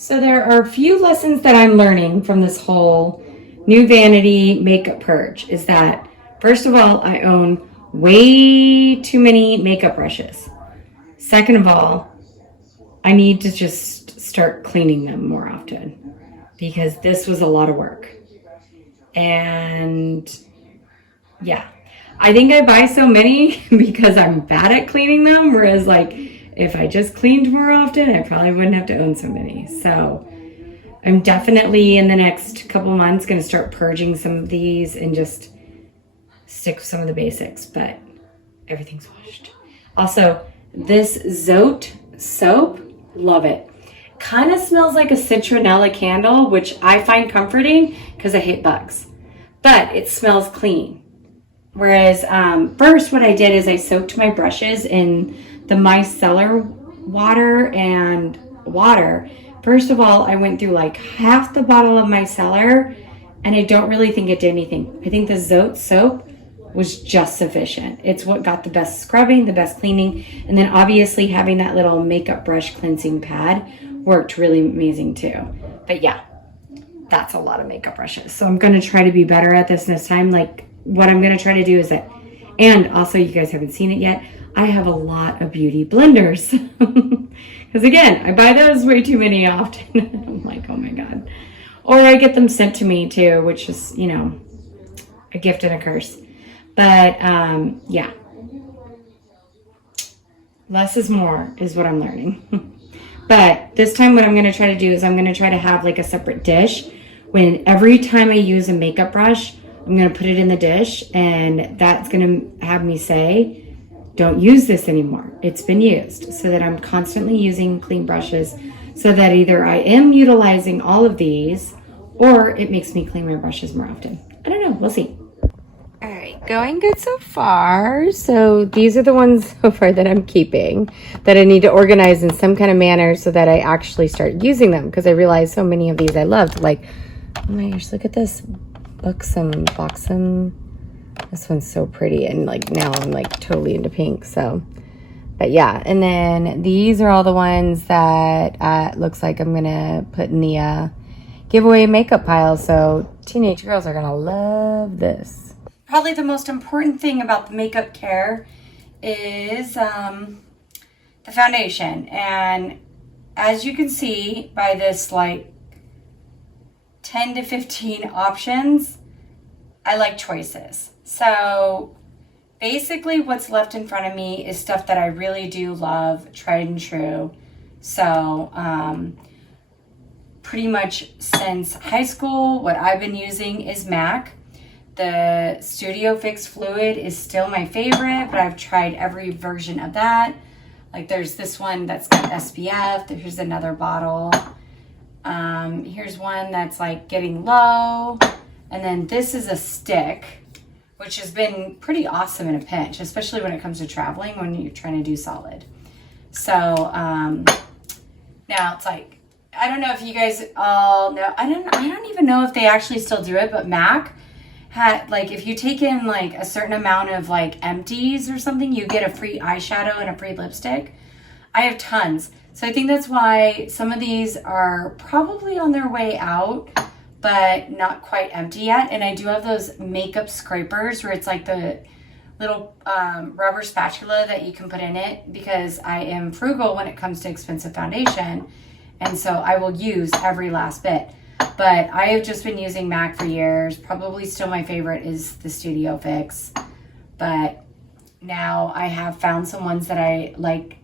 So there are a few lessons that I'm learning from this whole new vanity makeup purge is that, first of all, I own way too many makeup brushes. Second of all, I need to just start cleaning them more often because this was a lot of work. And yeah, I think I buy so many because I'm bad at cleaning them, whereas like if I just cleaned more often, I probably wouldn't have to own so many. So I'm definitely in the next couple months going to start purging some of these and just stick with some of the basics, but everything's washed. Also, this Zote soap, love it. Kind of smells like a citronella candle, which I find comforting because I hate bugs, but it smells clean. Whereas first what I did is I soaked my brushes in the micellar water and water. First of all, I went through like half the bottle of micellar and I don't really think it did anything. I think the Zote soap was just sufficient. It's what got the best scrubbing, the best cleaning, and then obviously having that little makeup brush cleansing pad worked really amazing too. But yeah, that's a lot of makeup brushes. So I'm going to try to be better at this next time. Like what I'm going to try to do is that, and also you guys haven't seen it yet, I have a lot of beauty blenders. Because again, I buy those way too many often. I'm like, oh my God. Or I get them sent to me too, which is, you know, a gift and a curse. But yeah, less is more is what I'm learning. But this time what I'm going to try to do is I'm going to try to have like a separate dish when every time I use a makeup brush, I'm going to put it in the dish and that's going to have me say, don't use this anymore. It's been used, so that I'm constantly using clean brushes so that either I am utilizing all of these or it makes me clean my brushes more often. I don't know. We'll see. All right, going good so far. So these are the ones so far that I'm keeping that I need to organize in some kind of manner so that I actually start using them because I realize so many of these I loved. Like, oh my gosh, look at this Buxom. This one's so pretty, and like now I'm like totally into pink. So, but yeah, and then these are all the ones that looks like I'm gonna put in the giveaway makeup pile. So teenage girls are gonna love this. Probably the most important thing about the makeup care is the foundation. And as you can see by this like 10 to 15 options, I like choices. So basically what's left in front of me is stuff that I really do love, tried and true. So pretty much since high school, what I've been using is MAC. The Studio Fix Fluid is still my favorite, but I've tried every version of that. Like there's this one that's got SPF. Here's another bottle. Here's one that's like getting low. And then this is a stick, which has been pretty awesome in a pinch, especially when it comes to traveling when you're trying to do solid. So now it's like, I don't know if you guys all know, I don't even know if they actually still do it, but MAC had, like, if you take in like a certain amount of like empties or something, you get a free eyeshadow and a free lipstick. I have tons. So I think that's why some of these are probably on their way out, but not quite empty yet. And I do have those makeup scrapers where it's like the little rubber spatula that you can put in it because I am frugal when it comes to expensive foundation. And so I will use every last bit. But I have just been using MAC for years. Probably still my favorite is the Studio Fix. But now I have found some ones that I like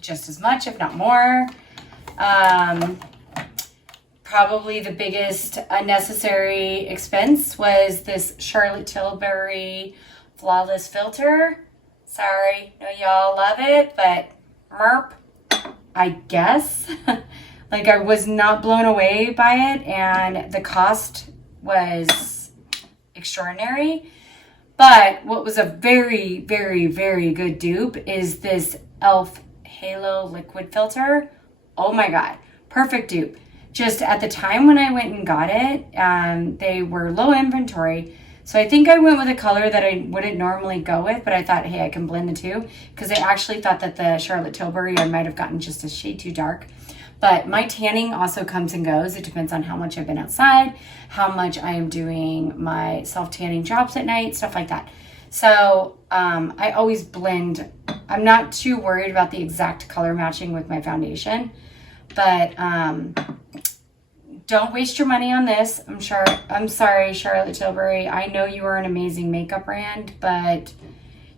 just as much, if not more. Probably the biggest unnecessary expense was this Charlotte Tilbury Flawless Filter. Sorry, no y'all love it, but merp, I guess. Like I was not blown away by it, and the cost was extraordinary. But what was a very, very, very good dupe is this e.l.f. Halo Liquid Filter. Oh my God, perfect dupe. Just at the time when I went and got it, they were low inventory. So I think I went with a color that I wouldn't normally go with, but I thought, hey, I can blend the two. Because I actually thought that the Charlotte Tilbury I might have gotten just a shade too dark. But my tanning also comes and goes. It depends on how much I've been outside, how much I am doing my self-tanning jobs at night, stuff like that. So I always blend. I'm not too worried about the exact color matching with my foundation. But don't waste your money on this. I'm sorry, Charlotte Tilbury. I know you are an amazing makeup brand, but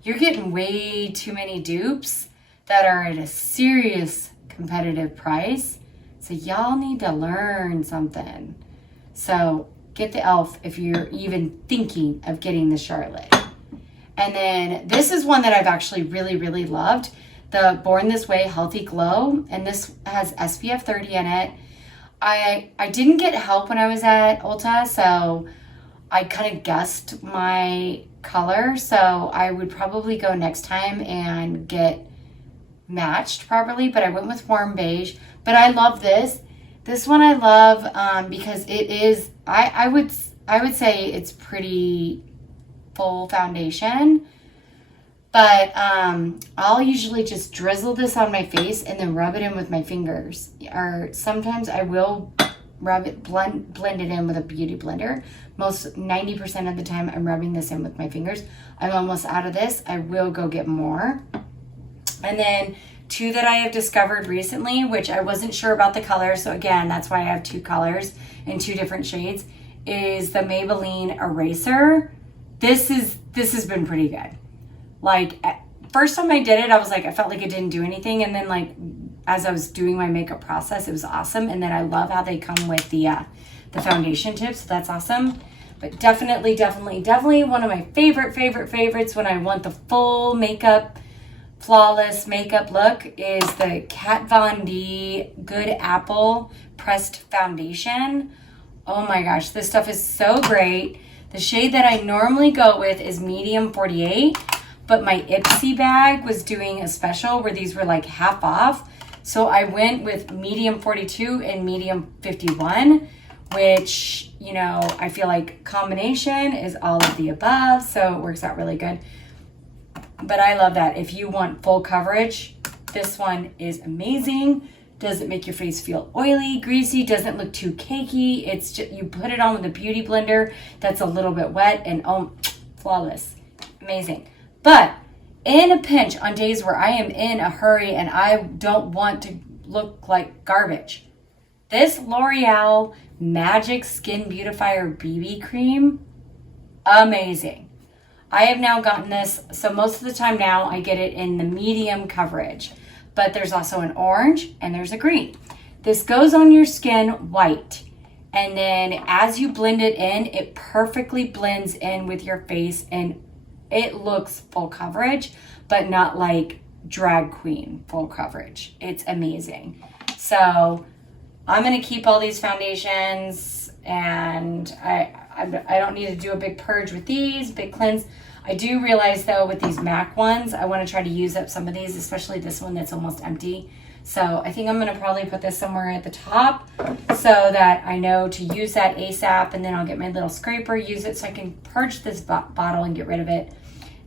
you're getting way too many dupes that are at a serious competitive price. So y'all need to learn something. So get the e.l.f. if you're even thinking of getting the Charlotte. And then this is one that I've actually really, really loved. The Born This Way Healthy Glow. And this has SPF 30 in it. I didn't get help when I was at Ulta, so I kind of guessed my color. So I would probably go next time and get matched properly, but I went with warm beige. But I love this. This one I love because it is, I would say it's pretty full foundation. But I'll usually just drizzle this on my face and then rub it in with my fingers. Or sometimes I will rub it, blend it in with a beauty blender. 90% of the time I'm rubbing this in with my fingers. I'm almost out of this. I will go get more. And then two that I have discovered recently, which I wasn't sure about the color. So again, that's why I have two colors in two different shades, is the Maybelline Eraser. This has been pretty good. Like, first time I did it, I was like, I felt like it didn't do anything. And then, like, as I was doing my makeup process, it was awesome. And then I love how they come with the foundation tips. So that's awesome. But definitely one of my favorites when I want the full makeup, flawless makeup look is the Kat Von D Good Apple Pressed Foundation. Oh my gosh, this stuff is so great. The shade that I normally go with is medium 48. But my Ipsy bag was doing a special where these were like half off. So I went with medium 42 and medium 51, which, you know, I feel like combination is all of the above. So it works out really good. But I love that. If you want full coverage, this one is amazing. Doesn't make your face feel oily, greasy, doesn't look too cakey. It's just, you put it on with a beauty blender that's a little bit wet and oh, flawless. Amazing. But in a pinch, on days where I am in a hurry and I don't want to look like garbage, this L'Oreal Magic Skin Beautifier BB Cream, amazing. I have now gotten this, so most of the time now I get it in the medium coverage, but there's also an orange and there's a green. This goes on your skin white, and then as you blend it in, it perfectly blends in with your face and it looks full coverage, but not like drag queen full coverage. It's amazing. So I'm going to keep all these foundations, and I don't need to do a big purge with these, big cleanse. I do realize though with these MAC ones, I want to try to use up some of these, especially this one that's almost empty. So I think I'm going to probably put this somewhere at the top so that I know to use that ASAP, and then I'll get my little scraper, use it so I can purge this bottle and get rid of it.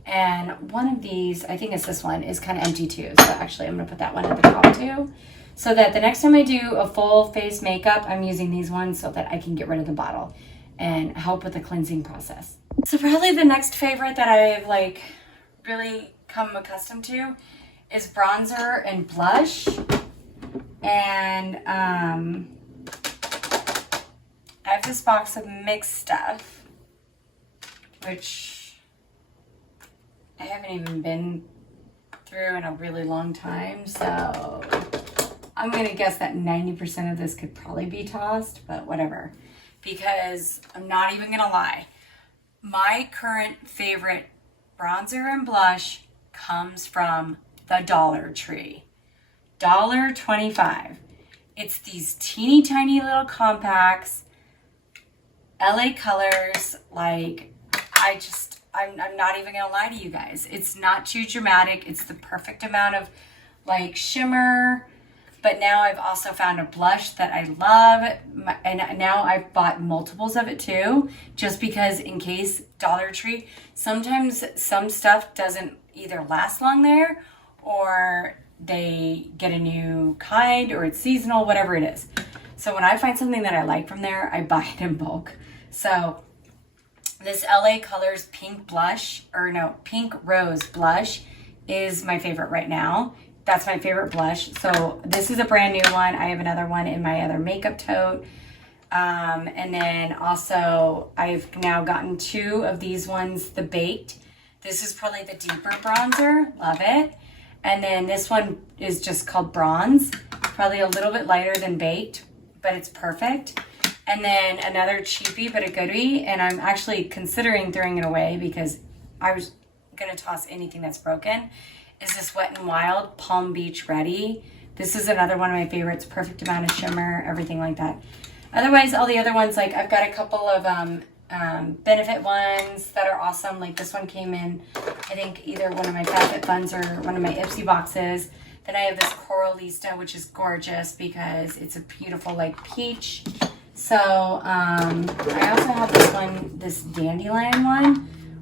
And one of these, I think it's this one, is kind of empty too. So actually I'm going to put that one at the top too, so that the next time I do a full face makeup, I'm using these ones so that I can get rid of the bottle and help with the cleansing process. So probably the next favorite that I've like really come accustomed to is bronzer and blush. And I have this box of mixed stuff, which I haven't even been through in a really long time. So I'm going to guess that 90% of this could probably be tossed, but whatever. Because I'm not even going to lie. My current favorite bronzer and blush comes from the Dollar Tree. $1.25. It's these teeny tiny little compacts, LA colors. Like, I'm not even gonna lie to you guys. It's not too dramatic. It's the perfect amount of like shimmer. But now I've also found a blush that I love, and now I've bought multiples of it too, just because in case. Dollar Tree, sometimes some stuff doesn't either last long there, or they get a new kind or it's seasonal, whatever it is. So when I find something that I like from there, I buy it in bulk. So this LA Colors pink blush, or no, pink rose blush is my favorite right now. That's my favorite blush. So this is a brand new one. I have another one in my other makeup tote. And then also I've now gotten 2 of these ones, the baked. This is probably the deeper bronzer, love it. And then this one is just called bronze, probably a little bit lighter than baked, but it's perfect. And then another cheapie, but a goodie. And I'm actually considering throwing it away because I was gonna toss anything that's broken, is this Wet n Wild Palm Beach Ready. This is another one of my favorites, perfect amount of shimmer, everything like that. Otherwise, all the other ones, like I've got a couple of Benefit ones that are awesome. Like this one came in, I think either one of my FabFitFuns or one of my Ipsy boxes. Then I have this Coralista, which is gorgeous because it's a beautiful like peach. So I also have this one, this Dandelion one,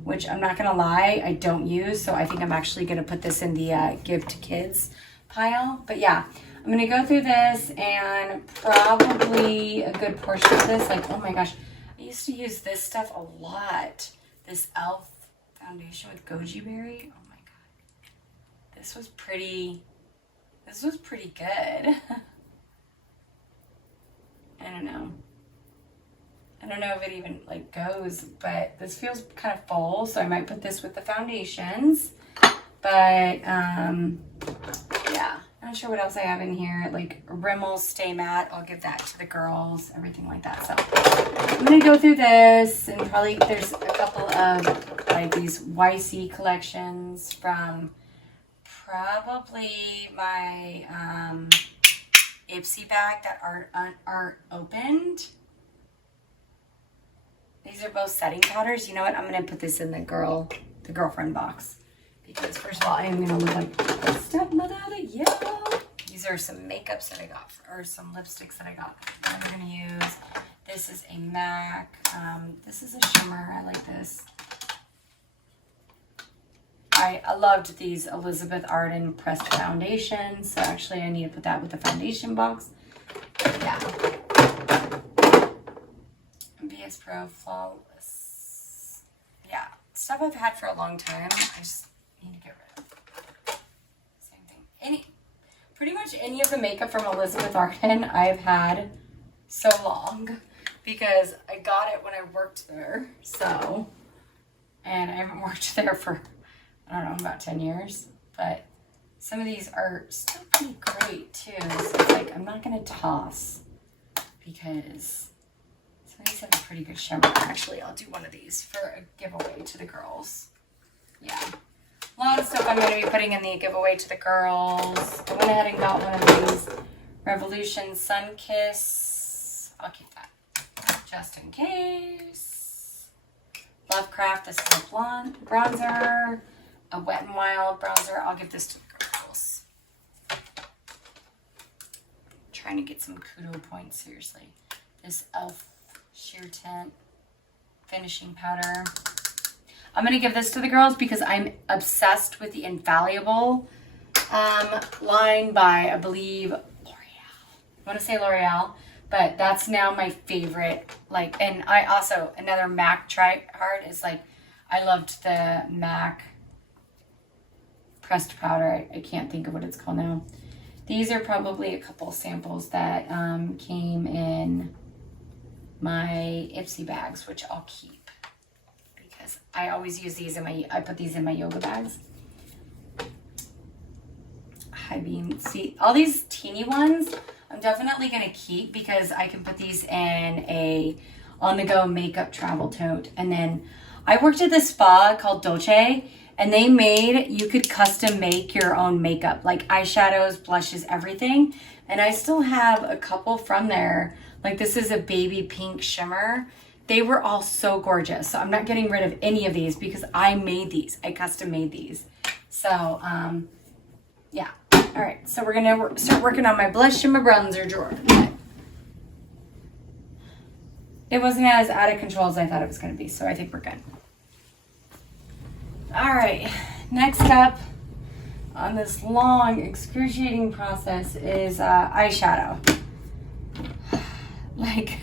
which I'm not gonna lie, I don't use. So I think I'm actually gonna put this in the give to kids pile. But yeah, I'm gonna go through this, and probably a good portion of this, like, oh my gosh, I used to use this stuff a lot. This e.l.f. foundation with goji berry. Oh my god. This was pretty good. I don't know. I don't know if it even like goes, but this feels kind of full, so I might put this with the foundations. But yeah, I'm not sure what else I have in here. Like Rimmel Stay Matte, I'll give that to the girls, everything like that. So I'm gonna go through this, and probably there's a couple of like these YC collections from probably my Ipsy bag that aren't opened. These are both setting powders. You know what? I'm gonna put this in the girlfriend box. Because first of all, I am going to look like a stepmother, yeah. These are some makeups that I got, or some lipsticks that I got that I'm going to use. This is a MAC. This is a shimmer. I like this. I loved these Elizabeth Arden pressed foundations. So actually I need to put that with the foundation box. Yeah. VS Pro Flawless. Yeah. Stuff I've had for a long time. I just need to get rid of. Same thing. Pretty much any of the makeup from Elizabeth Arden I've had so long because I got it when I worked there. So, and I haven't worked there for, I don't know, about 10 years. But some of these are still pretty great too. So it's like, I'm not going to toss because some of these have a pretty good shimmer. Actually, I'll do one of these for a giveaway to the girls. Yeah. A lot of stuff I'm going to be putting in the giveaway to the girls. I went ahead and got one of these Revolution Sun Kiss. I'll keep that just in case. Lovecraft, this is a blonde bronzer. A Wet n Wild bronzer. I'll give this to the girls. Trying to get some kudo points, seriously. This e.l.f. Sheer Tint finishing powder. I'm going to give this to the girls because I'm obsessed with the Infallible line by, I believe, L'Oreal. I want to say L'Oreal, but that's now my favorite. Like, and I also, another MAC Try Hard is like, I loved the MAC pressed powder. I can't think of what it's called now. These are probably a couple samples that came in my Ipsy bags, which I'll keep. I always use these in I put these in my yoga bags. High beam. See, all these teeny ones, I'm definitely going to keep because I can put these in a on-the-go makeup travel tote. And then I worked at this spa called Dolce, and they you could custom make your own makeup, like eyeshadows, blushes, everything. And I still have a couple from there. Like this is a baby pink shimmer. They were all so gorgeous. So I'm not getting rid of any of these because I made these. I custom made these. So, yeah. All right. So we're going to start working on my blush and my bronzer drawer. It wasn't as out of control as I thought it was going to be. So I think we're good. All right. Next up, on this long, excruciating process is eyeshadow. Like,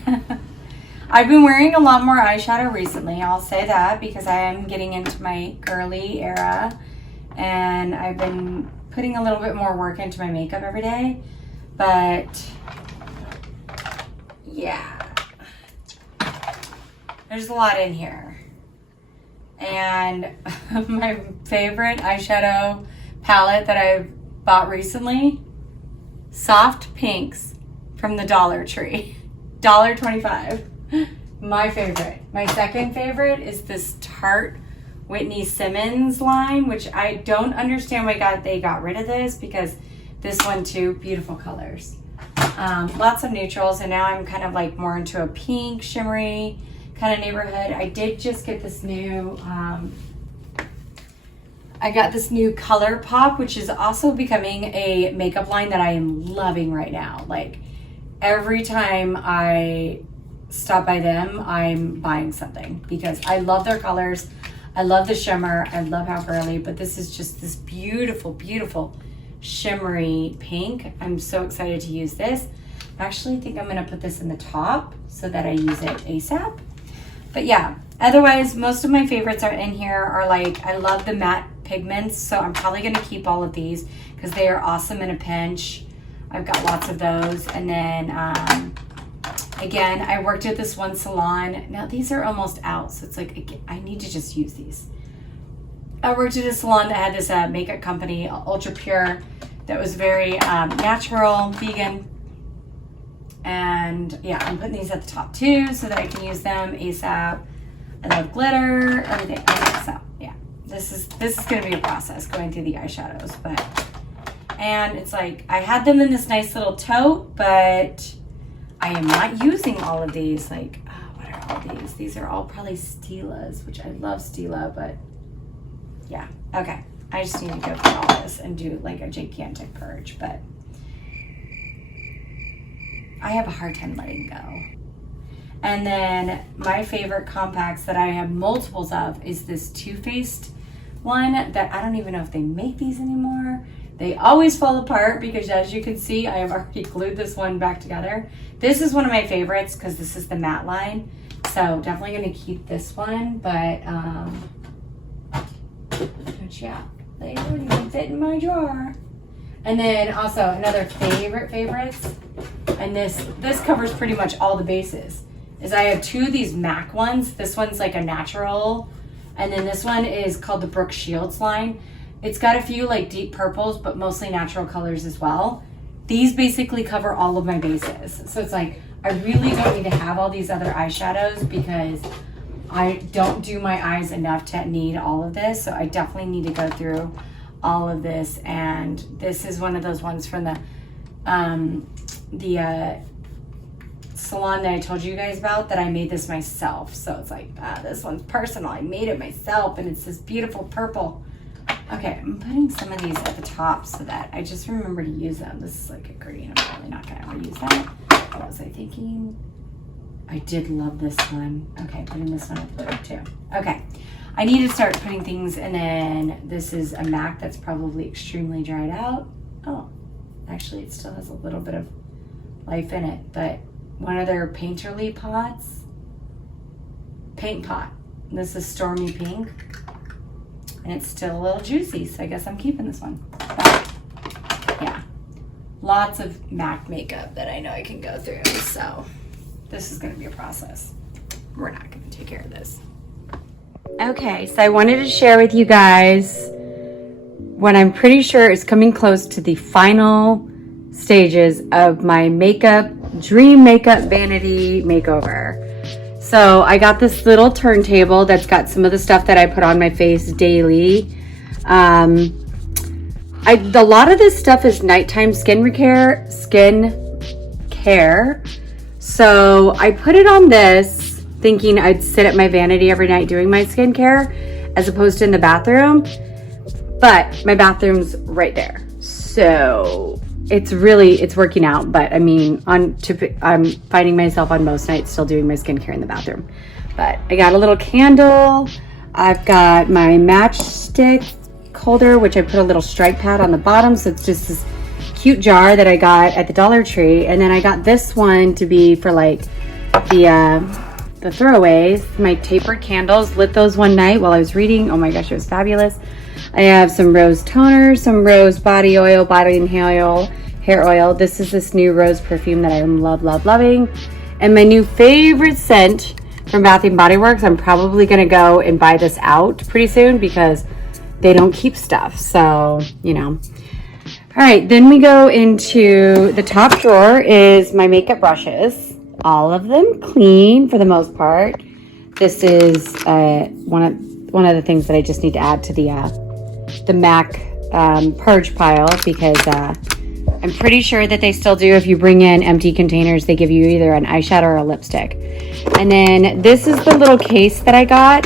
I've been wearing a lot more eyeshadow recently, I'll say that, because I am getting into my girly era, and I've been putting a little bit more work into my makeup every day, but yeah, there's a lot in here. And my favorite eyeshadow palette that I've bought recently, soft pinks from the Dollar Tree, $1.25. My favorite. My second favorite is this Tarte Whitney Simmons line, which I don't understand why they got rid of this, because this one too, beautiful colors. Lots of neutrals, and now I'm kind of like more into a pink, shimmery kind of neighborhood. I did just get this new, I got this new Color Pop, which is also becoming a makeup line that I am loving right now. Like, every time I stop by them, I'm buying something, because I love their colors. I love the shimmer. I love how girly, but this is just this beautiful, beautiful shimmery pink. I'm so excited to use this. I actually think I'm gonna put this in the top so that I use it ASAP. But yeah, otherwise, most of my favorites are in here are like, I love the matte pigments, so I'm probably gonna keep all of these because they are awesome in a pinch. I've got lots of those. And then, again, I worked at this one salon. Now these are almost out, so it's like, I need to just use these. I worked at a salon that had this makeup company, Ultra Pure, that was very natural, vegan. And yeah, I'm putting these at the top too so that I can use them ASAP. I love glitter, everything. Okay, so yeah, this is gonna be a process going through the eyeshadows, and it's like, I had them in this nice little tote, but I am not using all of these. Like, what are all these? These are all probably Stila's, which I love Stila, but yeah, okay. I just need to go through all this and do like a gigantic purge, but I have a hard time letting go. And then my favorite compacts that I have multiples of is this Too Faced one that I don't even know if they make these anymore. They always fall apart because, as you can see, I have already glued this one back together. This is one of my favorites because this is the matte line. So definitely gonna keep this one, but yeah, they wouldn't even fit in my drawer. And then also another favorites, and this covers pretty much all the bases, is I have two of these MAC ones. This one's like a natural, and then this one is called the Brooke Shields line. It's got a few like deep purples, but mostly natural colors as well. These basically cover all of my bases. So it's like, I really don't need to have all these other eyeshadows because I don't do my eyes enough to need all of this. So I definitely need to go through all of this. And this is one of those ones from the salon that I told you guys about, that I made this myself. So it's like, this one's personal. I made it myself, and it's this beautiful purple. Okay, I'm putting some of these at the top so that I just remember to use them. This is like a green. I'm probably not gonna ever use that. What was I thinking? I did love this one. Okay, putting this one at the top too. Okay, I need to start putting things, and then this is a MAC that's probably extremely dried out. Oh, actually it still has a little bit of life in it, but one of their painterly pots, paint pot. This is Stormy Pink, and it's still a little juicy, so I guess I'm keeping this one. But yeah, lots of MAC makeup that I know I can go through, so this is gonna be a process. We're not gonna take care of this. Okay, so I wanted to share with you guys what I'm pretty sure is coming close to the final stages of my dream makeup vanity makeover. So I got this little turntable that's got some of the stuff that I put on my face daily. A lot of this stuff is nighttime skin care. So I put it on this thinking I'd sit at my vanity every night doing my skincare as opposed to in the bathroom. But my bathroom's right there. So it's working out. But I mean, I'm finding myself on most nights still doing my skincare in the bathroom. But I got a little candle. I've got my matchstick holder, which I put a little strike pad on the bottom. So it's just this cute jar that I got at the Dollar Tree. And then I got this one to be for like the throwaways. My tapered candles, lit those one night while I was reading. Oh my gosh, it was fabulous. I have some rose toner, some rose body oil, body and hair oil. This is this new rose perfume that I am loving. And my new favorite scent from Bath & Body Works. I'm probably gonna go and buy this out pretty soon because they don't keep stuff. So, you know. All right, then we go into the top drawer is my makeup brushes. All of them clean for the most part. This is one of the things that I just need to add to the MAC purge pile because I'm pretty sure that they still do. If you bring in empty containers, they give you either an eyeshadow or a lipstick. And then this is the little case that I got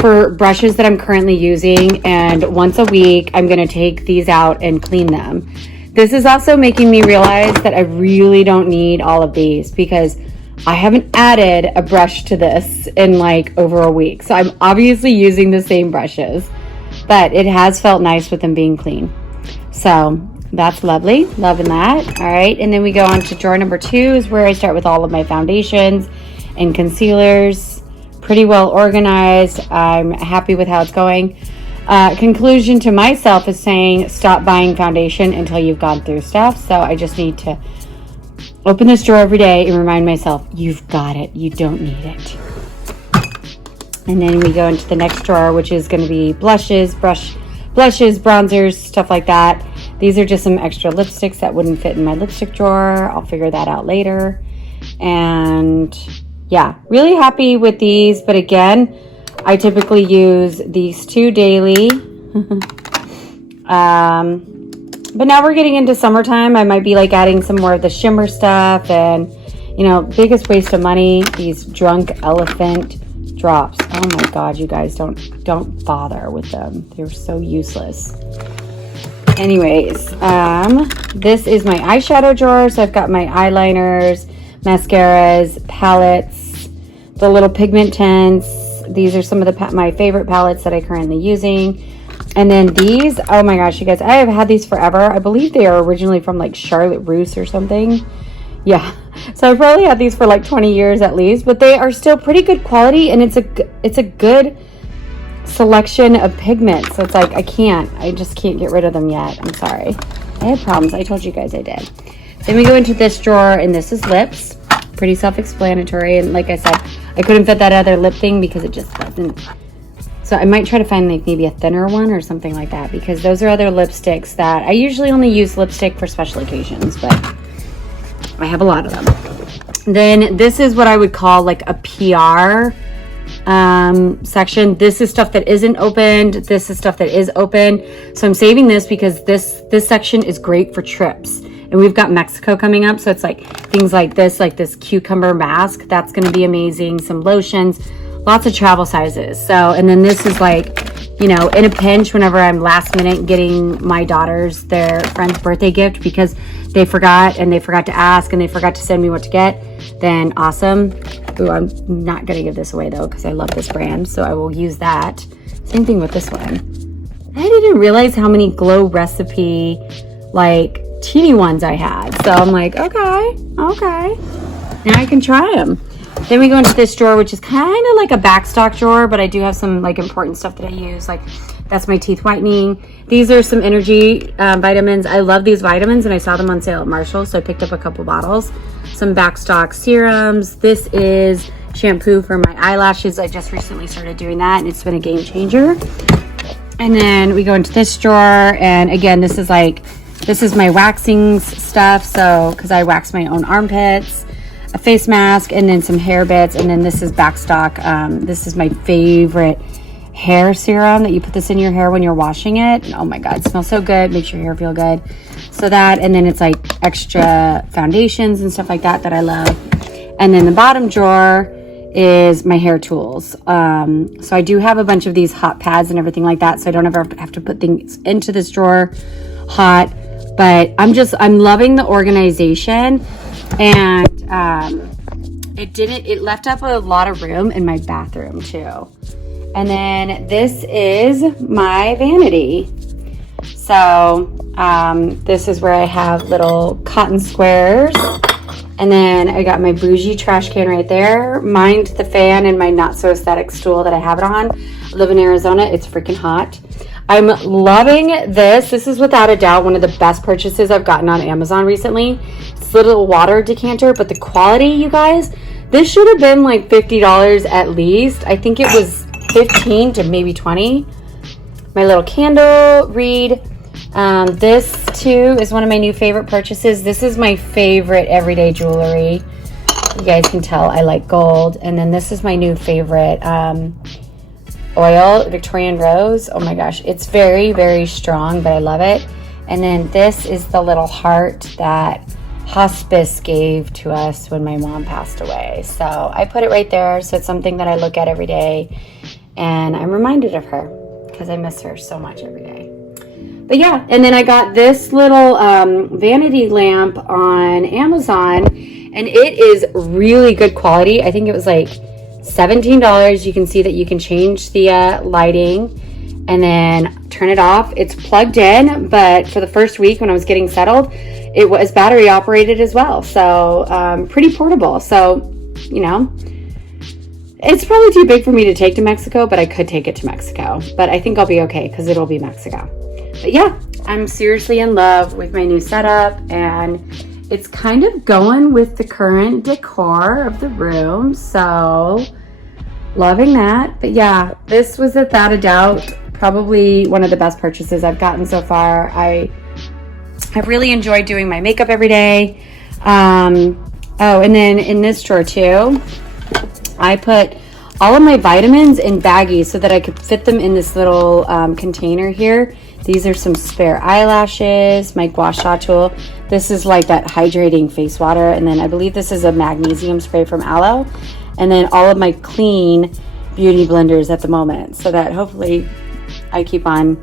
for brushes that I'm currently using. And once a week, I'm going to take these out and clean them. This is also making me realize that I really don't need all of these because I haven't added a brush to this in like over a week. So I'm obviously using the same brushes, but it has felt nice with them being clean. So that's lovely. Loving that. All right. And then we go on to drawer number 2 is where I start with all of my foundations and concealers. Pretty well organized. I'm happy with how it's going. Conclusion to myself is saying stop buying foundation until you've gone through stuff. So I just need to open this drawer every day and remind myself, you've got it. You don't need it. And then we go into the next drawer, which is going to be blushes, bronzers, stuff like that. These are just some extra lipsticks that wouldn't fit in my lipstick drawer. I'll figure that out later. And yeah, really happy with these. But again, I typically use these 2 daily. But now we're getting into summertime. I might be like adding some more of the shimmer stuff. And, you know, biggest waste of money, these Drunk Elephant drops. Oh my God, you guys, don't bother with them. They're so useless. Anyways, this is my eyeshadow drawer. So I've got my eyeliners, mascaras, palettes, the little pigment tints. These are some of my favorite palettes that I'm currently using. And then these, oh my gosh, you guys, I have had these forever. I believe they are originally from like Charlotte Russe or something. Yeah, so I've probably had these for like 20 years at least, but they are still pretty good quality, and it's a good selection of pigments. So it's like I just can't get rid of them yet. I'm sorry. I had problems. I told you guys I did. Then we go into this drawer, and this is lips. Pretty self-explanatory, and like I said, I couldn't fit that other lip thing because it just doesn't. So I might try to find like maybe a thinner one or something like that, because those are other lipsticks that I usually only use lipstick for special occasions, but I have a lot of them. Then this is what I would call like a PR section. This is stuff that isn't opened. This is stuff that is open. So I'm saving this because this section is great for trips. And we've got Mexico coming up. So it's like things like this cucumber mask. That's going to be amazing. Some lotions, lots of travel sizes. So, and then this is like, you know, in a pinch whenever I'm last minute getting my daughters their friend's birthday gift because they forgot to ask and they forgot to send me what to get, then awesome. Ooh, I'm not going to give this away though because I love this brand. So I will use that. Same thing with this one. I didn't realize how many Glow Recipe like teeny ones I had. So I'm like, okay. Now I can try them. Then we go into this drawer, which is kind of like a backstock drawer, but I do have some like important stuff that I use. Like that's my teeth whitening. These are some energy vitamins. I love these vitamins and I saw them on sale at Marshall. So I picked up a couple bottles. Some backstock serums. This is shampoo for my eyelashes. I just recently started doing that and it's been a game changer. And then we go into this drawer. And again, this is my waxing stuff. So, cause I wax my own armpits. A face mask, and then some hair bits, and then this is backstock. This is my favorite hair serum that you put this in your hair when you're washing it. And oh my God, it smells so good. Makes your hair feel good. So that, and then it's like extra foundations and stuff like that I love. And then the bottom drawer is my hair tools. So I do have a bunch of these hot pads and everything like that, so I don't ever have to put things into this drawer hot. But I'm loving the organization. And it left up a lot of room in my bathroom too. And then this is my vanity. So this is where I have little cotton squares. And then I got my bougie trash can right there. Mind the fan and my not so aesthetic stool that I have it on. I live in Arizona. It's freaking hot. I'm loving this. This is without a doubt one of the best purchases I've gotten on Amazon recently. It's a little water decanter, but the quality, you guys, this should have been like $50 at least. I think it was 15 to maybe 20. My little candle reed. This too is one of my new favorite purchases. This is my favorite everyday jewelry. You guys can tell I like gold. And then this is my new favorite oil, Victorian Rose. Oh my gosh, it's very, very strong, but I love it. And then this is the little heart that hospice gave to us when my mom passed away. So I put it right there. So it's something that I look at every day, and I'm reminded of her because I miss her so much every day. But yeah, and then I got this little vanity lamp on Amazon, and it is really good quality. I think it was like $17. You can see that you can change the lighting and then turn it off. It's plugged in, but for the first week when I was getting settled, it was battery operated as well. So pretty portable. So, you know, it's probably too big for me to take to Mexico, but I could take it to Mexico. But I think I'll be okay because it'll be Mexico. But yeah, I'm seriously in love with my new setup, and it's kind of going with the current decor of the room. So loving that. But yeah, this was without a doubt probably one of the best purchases I've gotten so far. I have really enjoyed doing my makeup every day. Oh, and then in this drawer too, I put all of my vitamins in baggies so that I could fit them in this little container here. These are some spare eyelashes, my gua sha tool. This is like that hydrating face water. And then I believe this is a magnesium spray from Aloe. And then all of my clean beauty blenders at the moment, so that hopefully I keep on,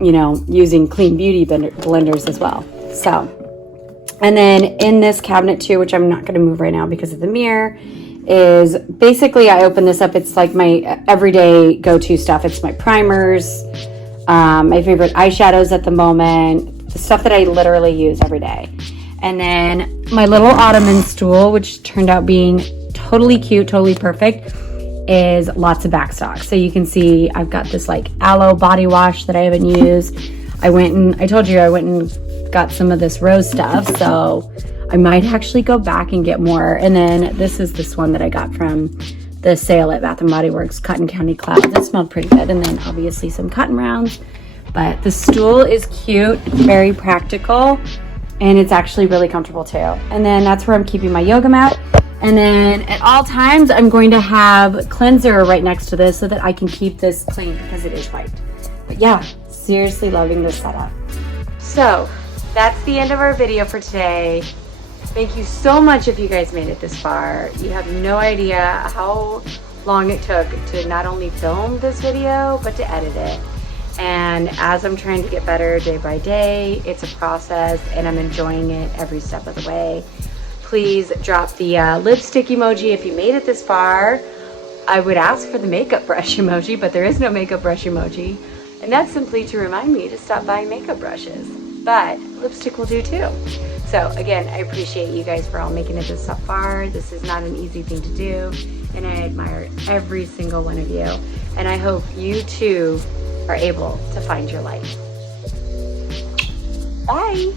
you know, using clean beauty blenders as well. So, and then in this cabinet too, which I'm not going to move right now because of the mirror, is basically I open this up. It's like my everyday go-to stuff. It's my primers, my favorite eyeshadows at the moment, the stuff that I literally use every day. And then my little ottoman stool, which turned out being totally cute, totally perfect, is lots of backstock. So you can see I've got this like aloe body wash that I haven't used. I told you I went and got some of this rose stuff, so I might actually go back and get more. And then this is this one that I got from the sale at Bath & Body Works, Cotton County Clouds. That smelled pretty good. And then obviously some cotton rounds. But the stool is cute, very practical, and it's actually really comfortable too. And then that's where I'm keeping my yoga mat. And then at all times, I'm going to have cleanser right next to this so that I can keep this clean because it is white. But yeah, seriously loving this setup. So that's the end of our video for today. Thank you so much if you guys made it this far. You have no idea how long it took to not only film this video, but to edit it. And as I'm trying to get better day by day, it's a process and I'm enjoying it every step of the way. Please drop the lipstick emoji if you made it this far. I would ask for the makeup brush emoji, but there is no makeup brush emoji. And that's simply to remind me to stop buying makeup brushes. But lipstick will do too. So again, I appreciate you guys for all making it this far. This is not an easy thing to do, and I admire every single one of you. And I hope you too are able to find your light. Bye.